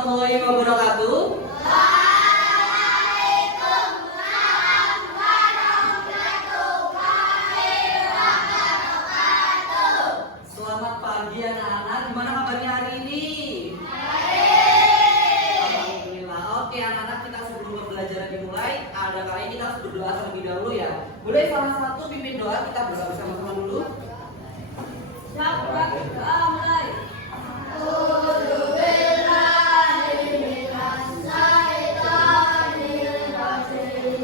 warahmatullahi wabarakatuh. Selamat pagi anak-anak. Gimana kabarnya hari ini? Alhamdulillah. Oke anak-anak, kita sebelum pembelajaran dimulai, ada kalanya kita harus berdoa terlebih dahulu ya. Boleh salah satu pimpin doa, kita berdoa bersama-sama dulu.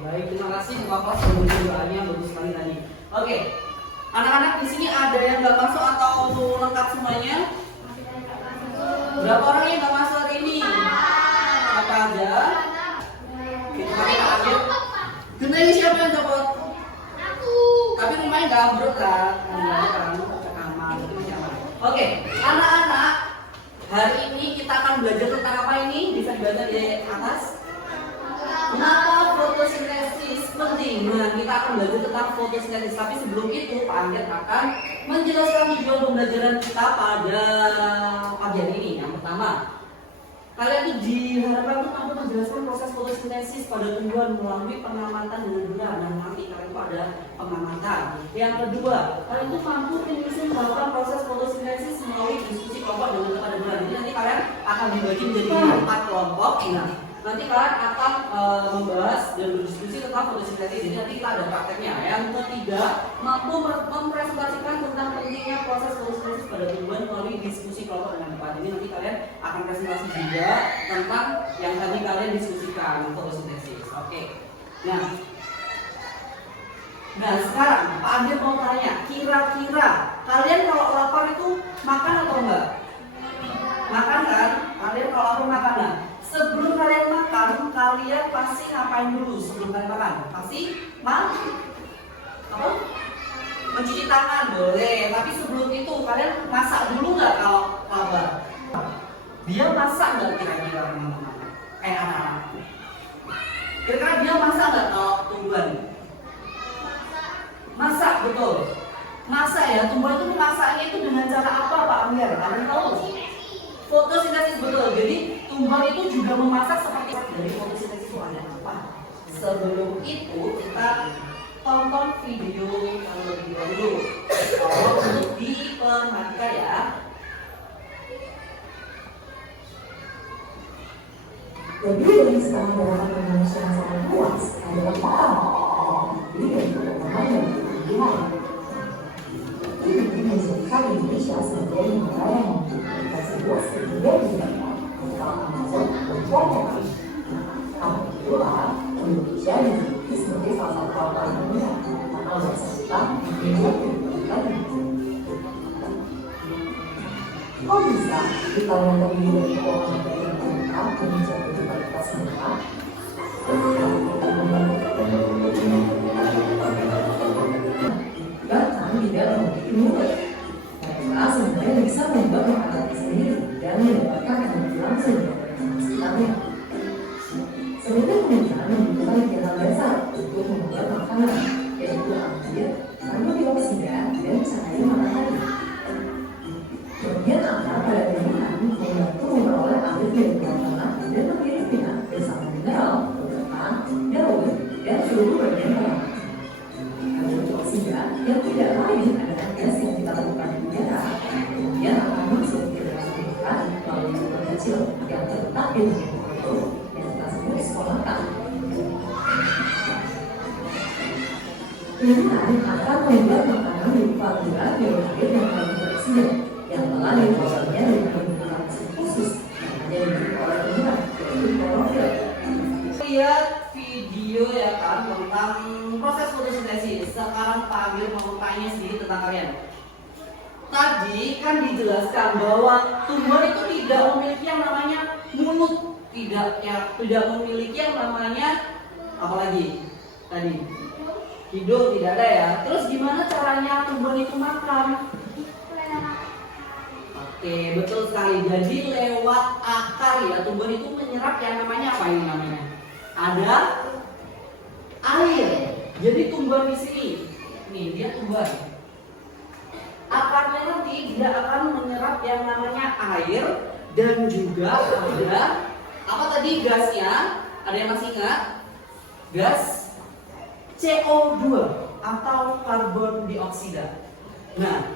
Baik, terima kasih Bapak sudah doanya bagus sekali tadi. Oke, anak-anak di sini ada yang nggak masuk atau lengkap semuanya? Berapa orang yang nggak masuk hari ini? Apa aja? Kita pakai akhir. Gendanya siapa yang dapat? Tapi rumahnya nggak ambruk kan? Aman. Oke, anak-anak, hari ini kita akan belajar tentang apa ini? Bisa dibaca di atas. Kenapa fotosintesis penting? Nah, kita akan belajar tentang fotosintesis. Tapi sebelum itu, Pak Angger akan menjelaskan tujuan pembelajaran kita pada pagi hari ini. Yang pertama, kalian itu diharapkan untuk mampu menjelaskan proses fotosintesis pada tumbuhan melalui pengamatan dengan benda. Dan nanti kalian itu ada pengamatan. Yang kedua, kalian itu mampu menyusun beberapa proses fotosintesis melalui diskusi kelompok dengan pada benda. Jadi nanti kalian akan dibagi menjadi 4 kelompok. Nah, nanti kalian akan membahas dan berdiskusi tentang fotosintesis. Jadi nanti kita ada prakteknya. Yang ketiga, mampu mempresentasikan tentang pentingnya proses fotosintesis pada tumbuhan melalui diskusi kelompok dengan tepat. Ini nanti kalian akan presentasi juga tentang yang tadi kalian diskusikan fotosintesis. Oke. Nah sekarang Pak Andir mau tanya, kira-kira kalian kalau lapar itu makan atau enggak? Makan kan? Kalian kalau lapar makan kan? Sebelum kalian makan, kalian pasti ngapain dulu sebelum kalian makan? Pasti apa? Mencuci tangan boleh, tapi sebelum itu kalian masak dulu nggak kalau lapar? Dia masak nggak kira-kira teman-teman? Anak-anak. Kira-kira dia masak nggak kalau tumbuhan? Masak, betul. Masak ya, tumbuhan itu masaknya itu dengan cara apa Pak Amir? Kalian tahu? Fotosintesis, betul. Jadi tumbuhan itu juga memasak seperti dari fotosintesis itu ada apa? Sebelum itu kita tonton video terlebih dahulu. Tolong untuk diperhatikan ya. Jadi yang sekarang dalam Indonesia yang sangat luas adalah Pak. Jadi yang pertama yang pilihan. Ini menjadikan Indonesia sebagai negara yang memiliki sebuah kepribadian. Namun kedua, Indonesia dimiliki sebagai salah satu kota dunia karena bahasa kita menunjukkan kok bisa di kalangan pemilih dari keuangan pemerintah menjadi kualitas mereka? Bahkan tidak memiliki murid. Mereka sebenarnya bisa membuat makanan sendiri dan mendapatkan energi langsung dari sekitarnya. Sebenarnya kemudian membutuhkan kegiatan dasar untuk membuat makanan, yaitu air, karbon dioksida, dan cahaya matahari. Kemudian akan pada pilihan membantu memperoleh air dari bawah tanah dan mengirimnya bersama mineral, protein, daun, dan seluruh bagian tanah. Karbon dioksida yang tidak lain adalah gas yang kita temukan di udara, kemudian akan masuk ke dalam permukaan melalui lubang kecil yang terletak di bagian itu yang kita sebut stomata. Pilihan akan membuat makanan berupa gula, biologis, dan karbon dioksida yang telah dibuatnya dari penggunaan khusus yang hanya diberi oleh tumbuhan, yaitu klorofil. Lihat video ya kan tentang proses fotosintesis. Sekarang Pak Agil mau tanya sedikit tentang kalian. Tadi kan dijelaskan bahwa tumbuhan itu tidak memiliki yang namanya mulut, tidak memiliki yang namanya apalagi tadi hidung, tidak ada ya. Terus gimana caranya tumbuhan itu makan? Oke, betul sekali. Jadi lewat akar ya, tumbuhan itu menyerap yang namanya apa ini namanya? Ada air. Jadi tumbuhan di sini, nih dia tumbuhan. Akarnya nanti dia akan menyerap yang namanya air dan juga ada apa tadi gasnya? Ada yang masih ingat? Gas CO2 atau karbon dioksida. Nah,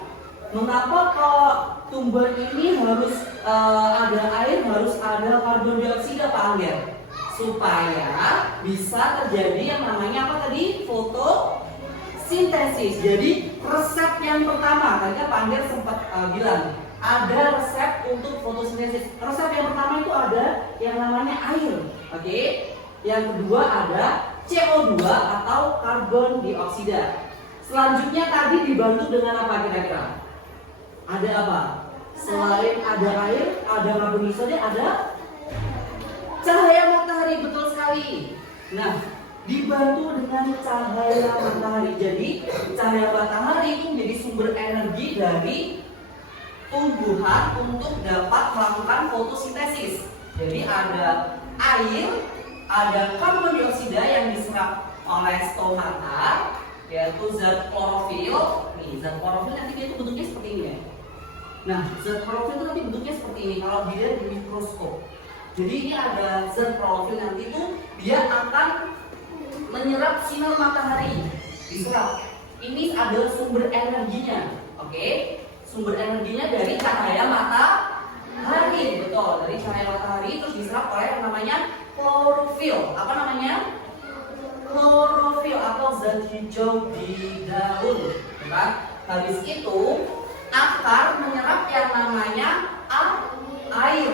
mengapa kalau tumbuhan ini harus ada air, harus ada karbon dioksida, Pak Angger? Supaya bisa terjadi yang namanya apa tadi? Fotosintesis. Jadi resep yang pertama, tadi kan Pak Angger sempat bilang ada resep untuk fotosintesis. Resep yang pertama itu ada yang namanya air. Oke. Yang kedua ada CO2 atau karbon dioksida. Selanjutnya tadi dibantu dengan apa kira-kira? Ada apa? Selain ada air, ada karbon dioksida, ada cahaya matahari, betul sekali. Nah, dibantu dengan cahaya matahari. Jadi, cahaya matahari itu menjadi sumber energi dari tumbuhan untuk dapat melakukan fotosintesis. Jadi ada air, ada karbon dioksida yang diserap oleh stomata, yaitu zat klorofil. Nih, zat klorofil nanti dia itu bentuknya seperti ini ya. Nah, zat klorofil itu nanti bentuknya seperti ini kalau dilihat di mikroskop. Jadi ini ada zat klorofil nanti itu dia akan menyerap sinar matahari, diserap. Ini adalah sumber energinya, oke? Sumber energinya dari cahaya matahari, betul. Dari cahaya matahari terus diserap oleh yang namanya klorofil. Apa namanya? Klorofil atau zat hijau di daun. Kan? Habis itu akar menyerap yang namanya air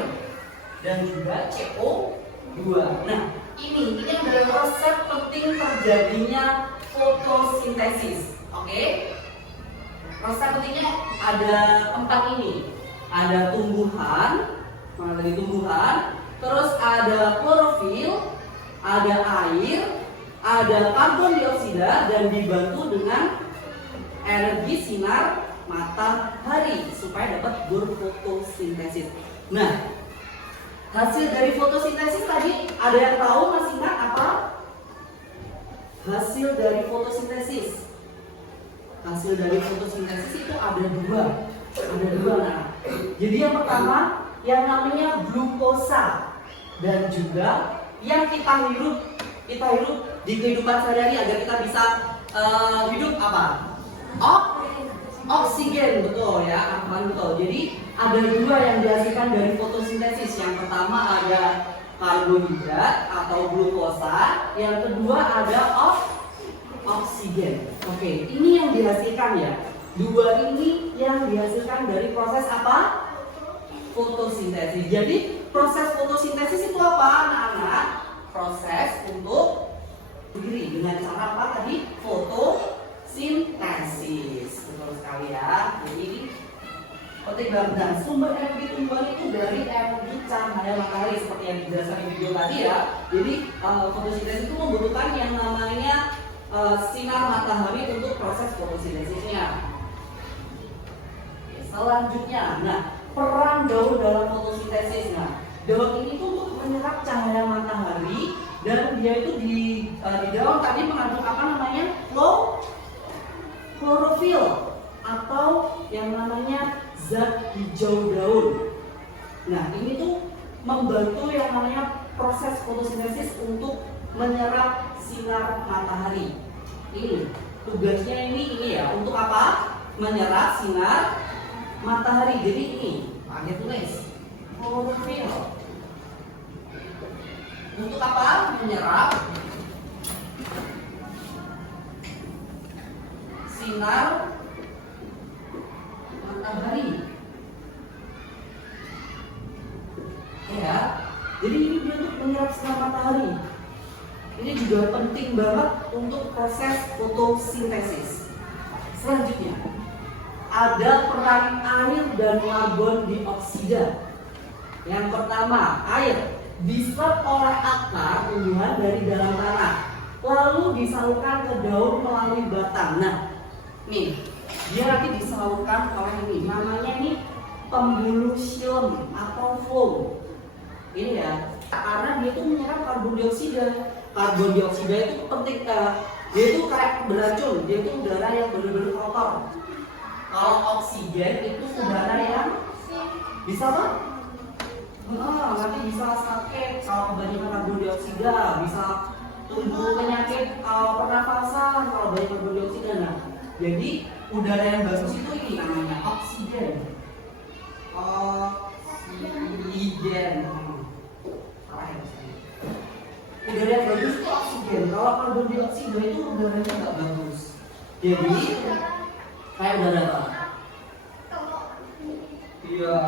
dan juga CO2. Nah, ini adalah resep penting terjadinya fotosintesis. Oke? Resep pentingnya ada 4 ini. Ada tumbuhan, mana tadi tumbuhan, terus ada klorofil, ada air, ada karbon dioksida dan dibantu dengan energi sinar matahari supaya dapat berfotosintesis. Nah, hasil dari fotosintesis tadi ada yang tahu masih ingat apa? Hasil dari fotosintesis. Hasil dari fotosintesis itu ada dua. Nah. Jadi yang pertama yang namanya glukosa dan juga yang kita hirup di kehidupan sehari-hari agar kita bisa hidup apa? Oksigen, betul ya, betul. Jadi ada dua yang dihasilkan dari fotosintesis. Yang pertama ada karbohidrat atau glukosa, yang kedua ada oksigen. Oke, ini yang dihasilkan ya. Dua ini yang dihasilkan dari proses apa? Fotosintesis. Jadi proses fotosintesis itu apa, anak-anak? Proses untuk diri dengan cara apa tadi? Fotosintesis. Betul sekali ya. Jadi ini penting banget. Dan sumber energi tumbuhan itu dari energi cahaya matahari seperti yang dijelaskan di video tadi ya. Jadi fotosintesis itu membutuhkan yang namanya sinar matahari untuk proses fotosintesisnya. Selanjutnya, nah peran daun dalam fotosintesis. Nah, daun ini tuh untuk menyerap cahaya matahari dan dia itu di daun tadi mengandung apa namanya? Klorofil atau yang namanya zat hijau daun. Nah, ini tuh membantu yang namanya proses fotosintesis untuk menyerap sinar matahari. Ini tugasnya ini ya, untuk apa? Menyerap sinar matahari. Jadi ini pakai tulis klorofil untuk apa? Menyerap sinar matahari. Ya, jadi ini dia untuk menyerap sinar matahari. Ini juga penting banget untuk proses fotosintesis. Selanjutnya ada peran air dan karbon dioksida. Yang pertama, air diserap oleh akar tumbuhan dari dalam tanah, lalu disalurkan ke daun melalui batang. Nah, nih dia nanti disalurkan oleh ini, namanya ini pembuluh xilem atau flow. Ini ya, karena dia itu menyerap karbon dioksida. Karbon dioksida itu penting, dia itu kayak beracun, dia itu udara yang benar-benar kotor. Kalau oksigen itu udara yang bisa apa? dioksida, bisa tumbuh penyakit pernafasan kalau banyak karbon dioksida. Nah, jadi udara yang bagus itu ini namanya oksigen. Oksigen. Udara yang bagus itu oksigen. Kalau karbon dioksida itu udaranya nggak bagus. Jadi kayak udara apa? Iya,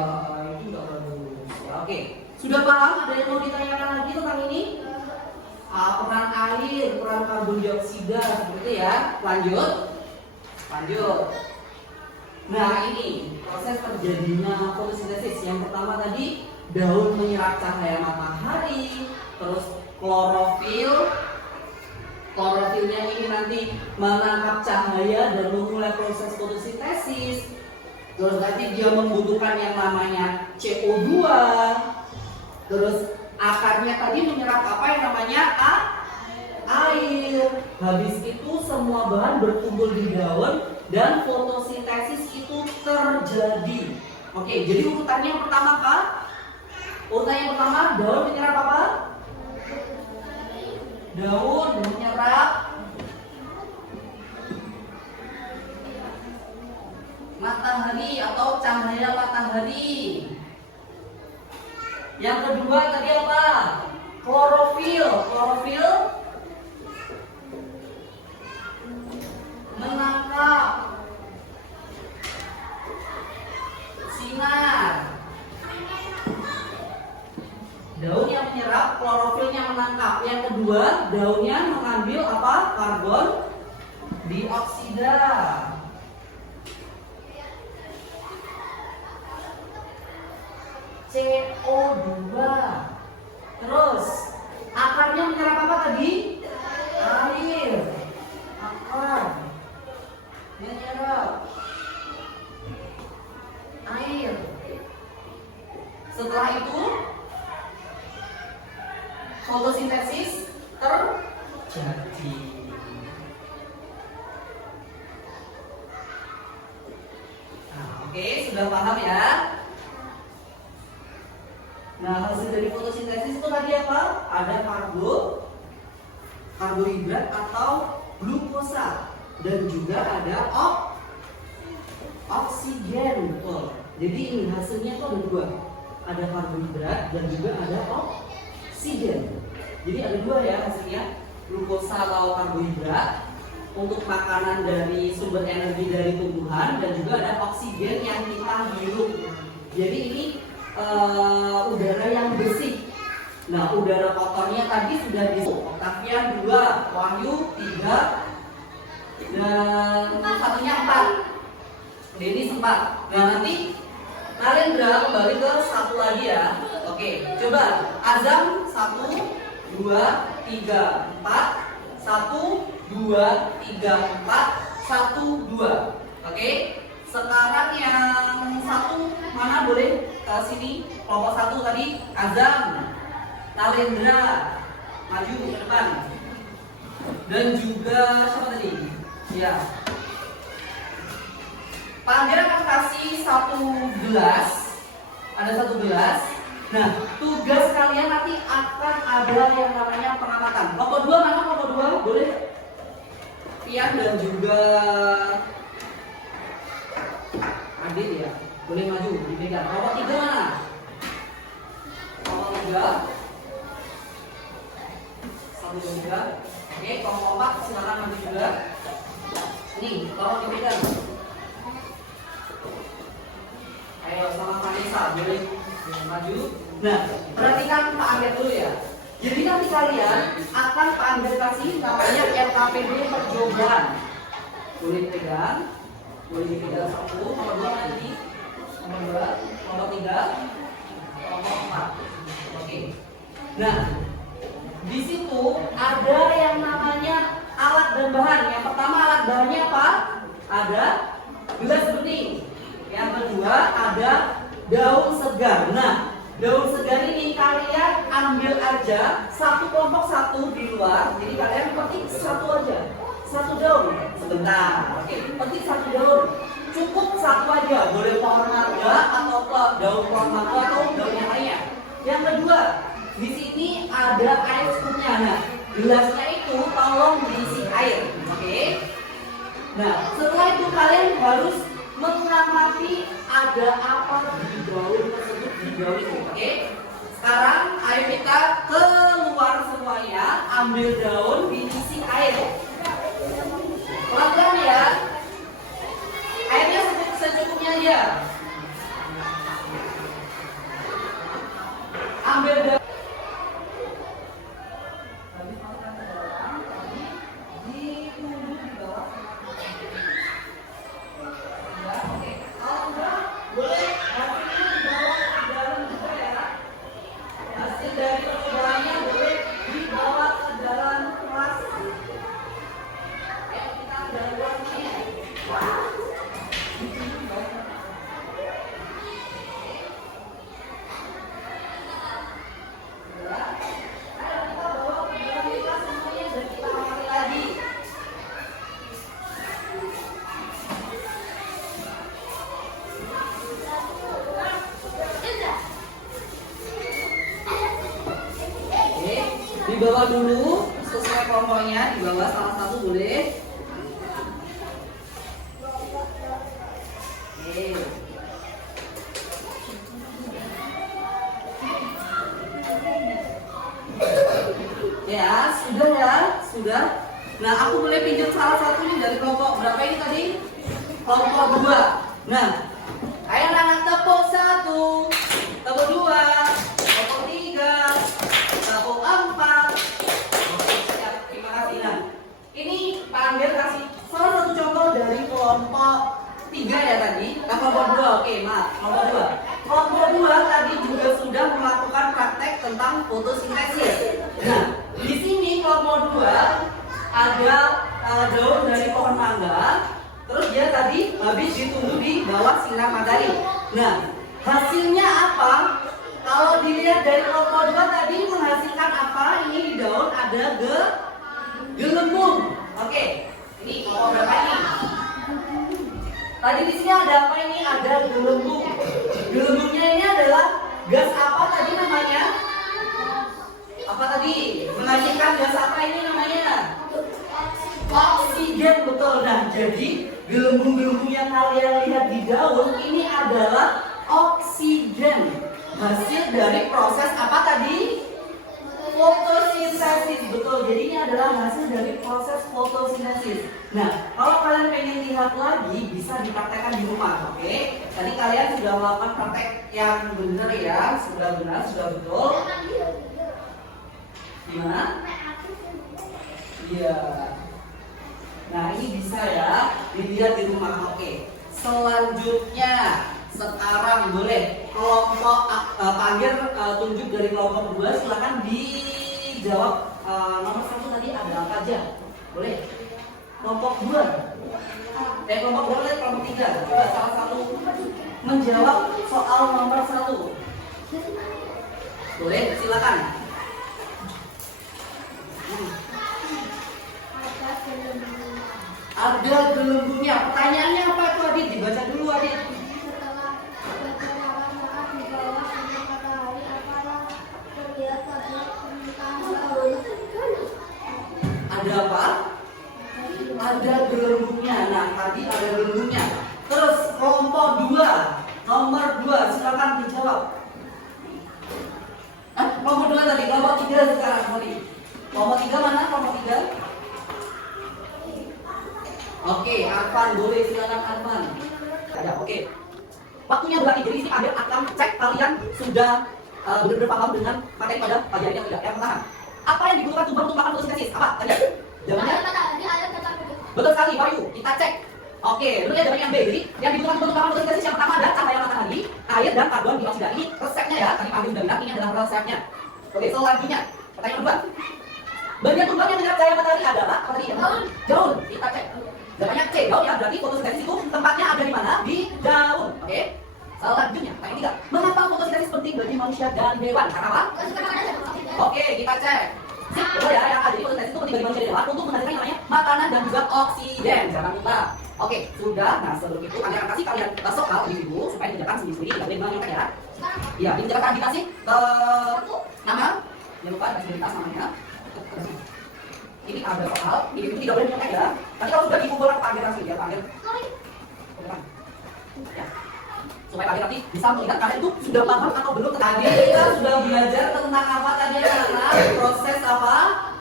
itu nggak bagus. Ya, oke, sudah paham? Ada yang mau ditanyakan lagi tentang ini? Peran air, peran karbon dioksida, seperti ya. Lanjut. Nah, ini proses terjadinya fotosintesis. Yang pertama tadi daun menyerap cahaya matahari, terus klorofil. Klorofilnya ini nanti menangkap cahaya dan memulai proses fotosintesis. Terus nanti dia membutuhkan yang namanya CO2. Terus akarnya tadi menyerap apa yang namanya air. Habis itu semua bahan berkumpul di daun dan fotosintesis itu terjadi. Oke, jadi urutannya yang pertama Kak. Urutan yang pertama, daun menyerap apa? Daun menyerap matahari atau cahaya matahari. Yang kedua tadi apa? Klorofil. Klorofil menangkap sinar. Daun yang menyerap, klorofilnya menangkap. Yang kedua, daunnya mengambil apa? Karbon dioksida. CO2. Terus akarnya menyerap apa tadi? Air. Akar menyerap air. Setelah itu fotosintesis terjadi. Nah, oke, sudah paham ya? Nah, hasil dari fotosintesis itu tadi apa? Ada karbohidrat atau glukosa, dan juga ada oksigen, betul. Jadi ini hasilnya itu ada dua, ada karbohidrat dan juga ada oksigen. Jadi ada dua ya hasilnya, glukosa atau karbohidrat untuk makanan dari sumber energi dari tumbuhan, dan juga ada oksigen yang kita hirup. Jadi ini udara yang bersih. Nah, udara kotornya tadi sudah di Octavian 2, Wahyu 3, dan satunya 4. Denis 4. Nah, nanti Narendra kembali ke satu lagi ya. Oke, coba Azam 1, 2, 3, 4, 1, 2, 3, 4, 1, 2. Oke. Sekarang yang satu mana boleh ke sini? Kelompok satu tadi Azam, Nalendra, maju ke depan. Dan juga siapa tadi? Ya. Pak Andrea akan kasih satu gelas. Ada satu gelas. Nah, tugas kalian nanti akan ada yang namanya pengamatan. Kelompok 2 mana? Kelompok 2 boleh? Pian dan juga Adit ya, boleh maju dipegang. Kelompok 3 mana? Kelompok 3 1, 2, 3. Oke, kelompok 4 silakan maju juga. Nih, tolong dipegang. Ayo sama Vanessa, boleh maju. Nah, perhatikan Pak Angger dulu ya. Jadi nanti kalian akan Pak Angger kasih namanya LKPD percobaan. Boleh dipegang. Boleh dipegang 1, nomor 2 tadi, nomor 2, nomor 3, nomor 4. Oke. Nah, di situ ada yang namanya alat dan bahan. Yang pertama alat bahannya apa? Ada gelas bening. Yang kedua ada daun segar. Nah, daun segar ini kalian ambil aja satu kelompok satu di luar. Jadi kalian petik satu aja. Satu daun, sebentar. Oke, petik satu daun. Cukup satu aja, boleh pohon mangga atau daun pohon mangga atau daun yang lainnya. Yang kedua, di sini ada air skupnya. Nah, gelasnya itu tolong diisi air, oke? Nah, setelah itu kalian harus mengamati ada apa di daun tersebut, di daun itu, oke? Sekarang ayo kita keluar semuanya, ambil daun, diisi air. Pelan-pelan ya. Airnya secukupnya aja. Ambil daun. Dibawa dulu sesuai kelompoknya, dibawa salah satu boleh. Oke. Ya, sudah ya, sudah. Nah, aku boleh pinjam salah satu nih dari kelompok berapa ini tadi? Kelompok 2. Nah, ayo anak tepuk 1, tepuk 2, tepuk 3, tepuk 4. Oke, siap. Terima kasih. Nah, ini Pak Amir kasih salah satu contoh dari kelompok 3 ya tadi. Nah, kelompok 2, oke, maaf, kelompok 2. Kelompok 2 tadi juga sudah melakukan praktek tentang fotosintesis. Nah, di sini kelompok 2 ada daun dari pohon mangga. Terus dia tadi habis ditumbuh di bawah sinar matahari. Nah, hasilnya apa? Kalau dilihat dari kelompok 2 tadi menghasilkan apa? Ini di daun ada gelembung. Oke, ini kelompok berapa ini? Tadi di sini ada apa ini? Ada gelembung. Gelembungnya ini adalah gas apa tadi namanya? Apa tadi? Menghasilkan gas apa ini namanya? Oksigen, betul. Nah, jadi gelembung-gelembung yang kalian lihat di daun ini adalah oksigen. Hasil dari proses apa tadi? Fotosintesis, betul. Jadi ini adalah hasil dari proses fotosintesis. Nah, kalau kalian pengen lihat lagi bisa dipraktekkan di rumah, oke? Tadi kalian sudah melakukan praktek yang benar ya, sudah benar, sudah betul. Gimana? Iya. Nah, ini bisa ya dilihat di rumah. Oke. Selanjutnya sekarang boleh kelompok panggil tunjuk dari kelompok 2, silakan dijawab nomor 1 tadi ada apa aja. Boleh. Kelompok 2. Kelompok berapa tadi? Kelompok 3. Coba salah satu menjawab soal nomor 1. Boleh, silakan. Ada gelembungnya. Pertanyaannya apa itu Adit? Dibaca dulu Adit. Ada apa? Ada gelembungnya. Nah, tadi ada gelembungnya. Terus kelompok 2, nomor 2, silakan dijawab. Kelompok 2 tadi, kelompok 3 sekarang sorry. Kelompok 3 mana? Kelompok 3? Oke, Arfan boleh, silakan Arfan. Ya, oke. Waktunya berarti jadi sini Amir akan cek kalian sudah benar-benar paham dengan materi pada pagi hari yang tidak. Yang pertama, apa yang dibutuhkan tubuh untuk melakukan fotosintesis? Apa? Tadi jawabannya? Betul sekali, Bayu. Kita cek. Oke, dulu ya jawaban yang B. Jadi yang dibutuhkan untuk melakukan fotosintesis yang pertama adalah cahaya matahari, air dan karbon dioksida. Ini resepnya ya. Tadi Pak Amir sudah bilang ini adalah resepnya. Oke, selanjutnya pertanyaan kedua. Bagian tunggal yang menyerap cahaya matahari adalah apa tadi? Daun. Kita cek. Jawabannya C, daun ya. Berarti fotosintesis itu tempatnya ada di mana? Di daun. Oke. Selanjutnya, pertanyaan 3. Mengapa fotosintesis penting bagi manusia dan hewan? Karena apa? Oke, kita cek. Sip, betul ya. Yang ada di fotosintesis itu penting bagi manusia dan hewan untuk menghasilkan yang namanya makanan dan juga oksigen. Jangan lupa. Oke, sudah. Nah, sebelum itu kami akan kasih kalian soal ibu supaya dikerjakan sendiri-sendiri. Tidak boleh mengingatkan ya. Iya, dikerjakan dikasih nama Jangan lupa disabilitas namanya. Ini ada soal, ini itu tidak boleh dipakai ya. Nanti kalau sudah dikumpulkan Pak Agir langsung ya, Pak Agir. Ya. Supaya Pak Agir nanti bisa melihat kalian itu sudah paham atau belum. Tadi kita sudah belajar tentang apa tadi anak-anak? Proses apa?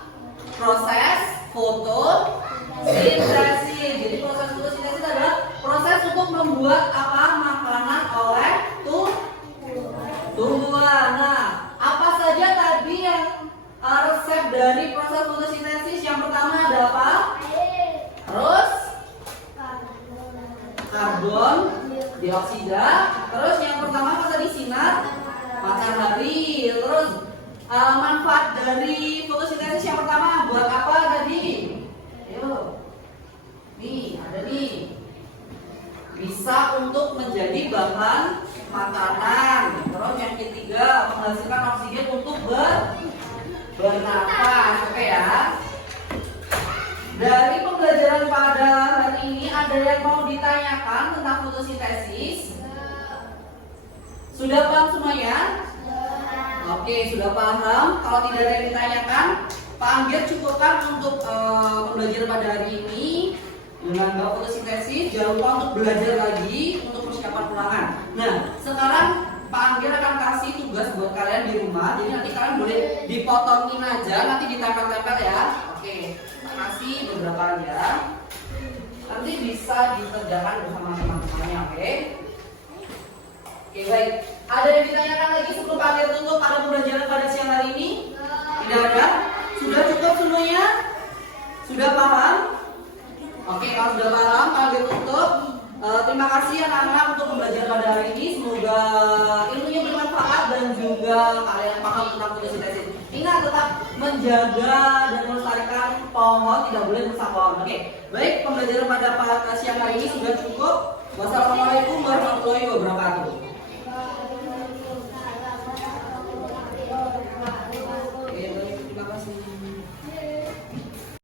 Proses fotosintesis. Jadi proses fotosintesis adalah proses untuk membuat apa? Makanan oleh tumbuhan. Nah, apa saja tadi yang resep dari proses fotosintesis? Yang pertama ada apa? Terus karbon dioksida. Terus yang pertama apa tadi? Sinar matahari. Terus manfaat dari fotosintesis yang pertama buat apa tadi? Ayo. Nih, ada nih. Bisa untuk menjadi bahan makanan. Terus yang ketiga menghasilkan oksigen untuk bernafas. Oke ya. Dari pembelajaran pada hari ini ada yang mau ditanyakan tentang fotosintesis? Sudah paham semuanya? Oke, sudah paham. Kalau tidak ada yang ditanyakan, Pak Anggir cukupkan untuk pembelajaran pada hari ini dengan bab fotosintesis. Jangan lupa untuk belajar lagi untuk persiapan ulangan. Nah, sekarang Pak Anggir akan kasih tugas buat kalian di rumah. Jadi nanti kalian boleh dipotongin aja, nanti ditempel-tempel ya. Oke, kasih beberapa aja. Nanti bisa dikerjakan bersama teman-temannya, oke? Oke, baik. Ada yang ditanyakan lagi sebelum Pak Anggir tutup pada pembelajaran pada siang hari ini? Tidak ada? Sudah cukup semuanya? Sudah paham? Oke, kalau sudah paham, Pak Anggir tutup. Terima kasih anak-anak untuk pembelajaran pada hari ini. Semoga ilmunya bermanfaat dan juga kalian paham tentang fotosintesis. Ingat tetap menjaga dan melestarikan pohon, tidak boleh merusak pohon. Oke, baik, pembelajaran pada siang hari ini sudah cukup. Wassalamualaikum warahmatullahi wabarakatuh.